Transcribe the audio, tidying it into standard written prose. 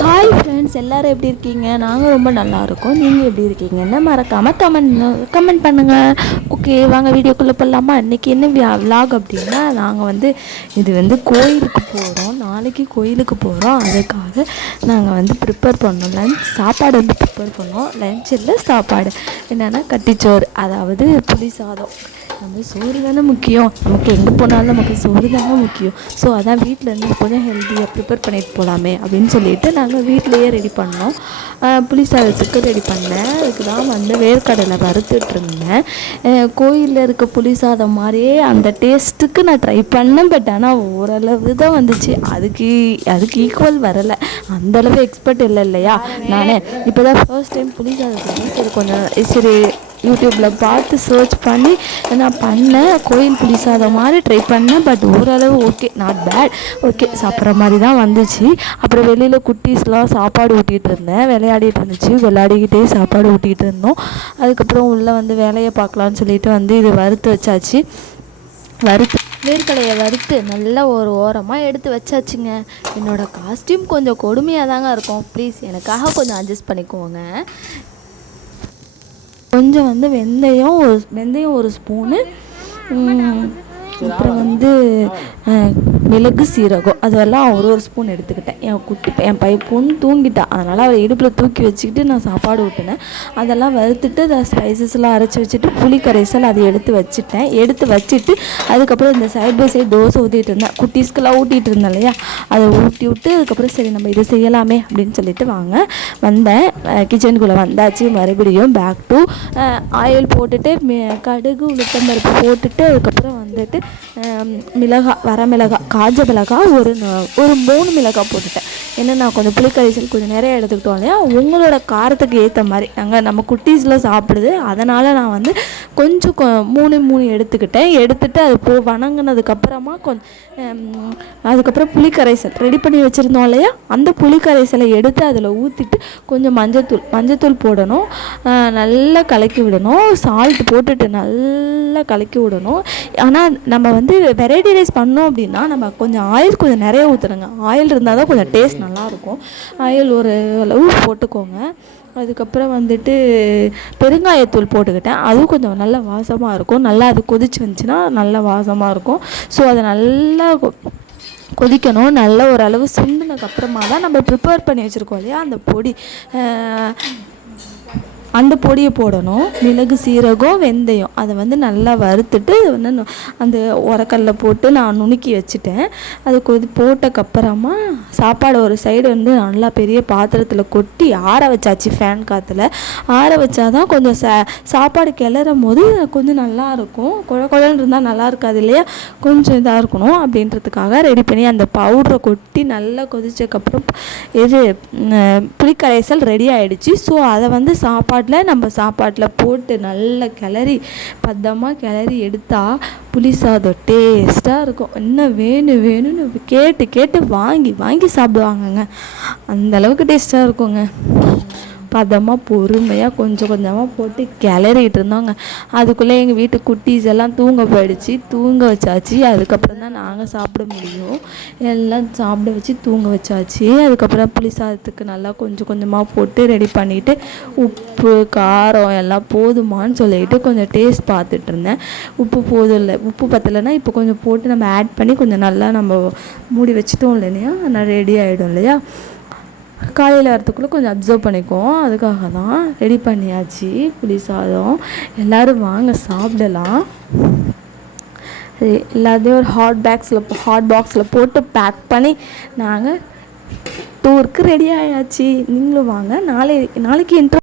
Hi friends, எல்லோரும் எப்படி இருக்கீங்க? நாங்கள் ரொம்ப நல்லா இருக்கோம். நீங்கள் எப்படி இருக்கீங்கன்னு மறக்காமல் கமெண்ட் பண்ணுங்கள். ஓகே, வாங்க வீடியோக்குள்ளே போடலாமா? இன்றைக்கி என்ன விலாக் அப்படின்னா, நாங்கள் இது கோயிலுக்கு போகிறோம். நாளைக்கு கோயிலுக்கு போகிறோம். அதுக்காக நாங்கள் ப்ரிப்பேர் பண்ணோம். சாப்பாடு ப்ரிப்பேர் பண்ணோம். லஞ்ச் இல்லை, சாப்பாடு என்னென்னா கட்டிச்சோறு, அதாவது புளி சாதம். நம்ம சோறு தானே முக்கியம். நமக்கு எங்கே போனாலும் நமக்கு சோறு தானே முக்கியம். ஸோ அதான் வீட்டிலேருந்து கொஞ்சம் ஹெல்த்தியாக ப்ரிப்பேர் பண்ணிட்டு போகலாமே அப்படின்னு சொல்லிட்டு நாங்கள் வீட்டிலையே ரெடி பண்ணோம். புளி சாதத்துக்கு ரெடி பண்ணேன். அதுக்கு தான் வேர்க்கடலை வறுத்துட்ருந்தேன். கோயிலில் இருக்க புளி சாதம் மாதிரியே அந்த டேஸ்ட்டுக்கு நான் ட்ரை பண்ணேன். பட் ஆனால் ஓரளவு தான் வந்துச்சு. அதுக்கு ஈக்குவல் வரலை. அந்தளவு எக்ஸ்பர்ட் இல்லை இல்லையா? நானே இப்போ தான் ஃபர்ஸ்ட் டைம் புளி சாதத்துக்கு சரி யூடியூப்பில் பார்த்து சர்ச் பண்ணி நான் பண்ணேன். கோயில் புளி சாதம் மாதிரி ட்ரை பண்ணேன். பட் ஓரளவு ஓகே, நாட் பேட், ஓகே, சாப்பிட்ற மாதிரி தான் வந்துச்சு. அப்புறம் வெளியில் குட்டீஸ்லாம் சாப்பாடு ஊட்டிகிட்டு இருந்தேன். விளையாடிட்டு இருந்துச்சு. விளையாடிக்கிட்டே சாப்பாடு ஊட்டிகிட்டு இருந்தோம். அதுக்கப்புறம் உள்ளே வேலையை பார்க்கலான்னு சொல்லிட்டு இது வறுத்து வச்சாச்சு. வேர்க்கடையை வறுத்து நல்லா ஒரு ஓரமாக எடுத்து வச்சாச்சுங்க. என்னோடய காஸ்டியூம் கொஞ்சம் கொடுமையாக தாங்க இருக்கும். ப்ளீஸ் எனக்காக கொஞ்சம் அட்ஜஸ்ட் பண்ணிக்கோங்க. கொஞ்சம் வெந்தயம் ஒரு ஸ்பூனு, அப்புறம் மிளகு சீரகம் அதெல்லாம் ஒரு ஸ்பூன் எடுத்துக்கிட்டேன். என் பொண்ணு தூங்கிட்டா, அதனால் அவளை இடுப்பில் தூக்கி வச்சுக்கிட்டு நான் சாப்பாடு ஊட்டினேன். அதெல்லாம் வறுத்துட்டு அதை ஸ்பைசஸ்லாம் அரைச்சி வச்சுட்டு புளி கரைசல் அதை எடுத்து வச்சுட்டு அதுக்கப்புறம் இந்த சைட் பை சைடு தோசை ஊற்றிட்டு இருந்தேன். குட்டீஸ்க்கெல்லாம் ஊட்டிகிட்டு இருந்தேன் இல்லையா, அதை ஊட்டி விட்டு அதுக்கப்புறம் சரி நம்ம இதை செய்யலாமே அப்படின்னு சொல்லிட்டு வந்தேன். கிச்சனுக்குள்ளே வந்தாச்சு. மறுபடியும் பேக் டு ஆயில் போட்டுட்டு கடுகு உளுத்தம்பருப்பு போட்டுட்டு அதுக்கப்புறம் வரமிளகாய், காஞ்ச மிளகாய் ஒரு 3 மிளகாய் போட்டுட்டேன். ஏன்னா நான் கொஞ்சம் புளிக்கரைசல் கொஞ்சம் நிறைய எடுத்துக்கிட்டோம் இல்லையா, உங்களோட காரத்துக்கு ஏற்ற மாதிரி. நம்ம குட்டீஸில் சாப்பிடுது, அதனால் நான் கொஞ்சம் 3 எடுத்துட்டு அது வணங்கினதுக்கப்புறமா அதுக்கப்புறம் புளிக்கரைசல் ரெடி பண்ணி வச்சுருந்தோம் இல்லையா, அந்த புளிக்கரைசலை எடுத்து அதில் ஊற்றிட்டு கொஞ்சம் மஞ்சத்தூள் போடணும். நல்லா கலக்கி விடணும். சால்ட் போட்டுட்டு நல்லா கலக்கி விடணும். ஆனால் நம்ம வெரைட்டி ரைஸ் பண்ணோம் அப்படின்னா நம்ம கொஞ்சம் ஆயில் கொஞ்சம் நிறைய ஊற்றணுங்க. ஆயில் இருந்தால் தான் கொஞ்சம் டேஸ்ட் நல்லாயிருக்கும். ஆயில் ஒரு அளவு போட்டுக்கோங்க. அதுக்கப்புறம் பெருங்காயத்தூள் போட்டுக்கிட்டேன். அதுவும் கொஞ்சம் நல்லா வாசமாக இருக்கும். நல்லா அது கொதிச்சு வந்துச்சுன்னா நல்லா வாசமாக இருக்கும். ஸோ அதை நல்லா கொதிக்கணும். நல்ல ஓரளவு சுண்டினதுக்கப்புறமா தான் நம்ம ப்ரிப்பேர் பண்ணி வச்சுருக்கோம் இல்லையா அந்த பொடியை போடணும். மிளகு சீரகம் வெந்தயம் அதை நல்லா வறுத்துட்டு அந்த உரக்கல்ல போட்டு நான் நுணுக்கி வச்சுட்டேன். அது போட்டக்கப்புறமா சாப்பாடு ஒரு சைடு நல்லா பெரிய பாத்திரத்தில் கொட்டி ஆற வச்சாச்சு. ஃபேன் காற்றுல ஆற வச்சாதான் கொஞ்சம் சாப்பாடு கிளறும் போது கொஞ்சம் நல்லாயிருக்கும். குழன்னு இருந்தால் நல்லா இருக்காது இல்லையா, கொஞ்சம் இதாக இருக்கணும் அப்படின்றதுக்காக ரெடி பண்ணி அந்த பவுடரை கொட்டி நல்லா கொதிச்சதுக்கப்புறம் புளிக்கரைசல் ரெடி ஆகிடுச்சு. ஸோ அதை நம்ம சாப்பாட்டில் போட்டு நல்லா பதமாக கிளறி எடுத்தால் புளி சாதம் டேஸ்ட்டாக இருக்கும். இன்னும் வேணும்னு கேட்டு வாங்கி சாப்பிடுவாங்கங்க. அந்தளவுக்கு டேஸ்ட்டாக இருக்குங்க. பதமாக பொறுமையாக கொஞ்சமாக போட்டு கிளறிட்டு இருந்தோங்க. அதுக்குள்ளே எங்கள் வீட்டு குட்டீஸ் எல்லாம் தூங்க வச்சாச்சு. அதுக்கப்புறம் தான் நாங்கள் சாப்பிட முடியும். எல்லாம் சாப்பிட வச்சு தூங்க வச்சாச்சு. அதுக்கப்புறம் புளி சாதத்துக்கு நல்லா கொஞ்சமாக போட்டு ரெடி பண்ணிவிட்டு உப்பு காரம் எல்லாம் போதுமான்னு சொல்லிட்டு கொஞ்சம் டேஸ்ட் பார்த்துட்டு இருந்தேன். உப்பு பத்தலைன்னா இப்போ கொஞ்சம் போட்டு நம்ம ஆட் பண்ணி கொஞ்சம் நல்லா நம்ம மூடி வச்சுட்டோம் இல்லையா, நான் ரெடி ஆகிடும் இல்லையா. காலையில் வரத்துக்குள்ளே கொஞ்சம் அப்சர்வ் பண்ணிக்குவோம். அதுக்காக தான் ரெடி பண்ணியாச்சு புளி சாதம். எல்லோரும் வாங்க சாப்பிடலாம். எல்லாத்தையும் ஒரு ஹாட் பாக்ஸில் போட்டு பேக் பண்ணி நாங்கள் டூருக்கு ரெடி ஆயாச்சு. நீங்களும் வாங்க. நாளைக்கு இன்ட்ரோ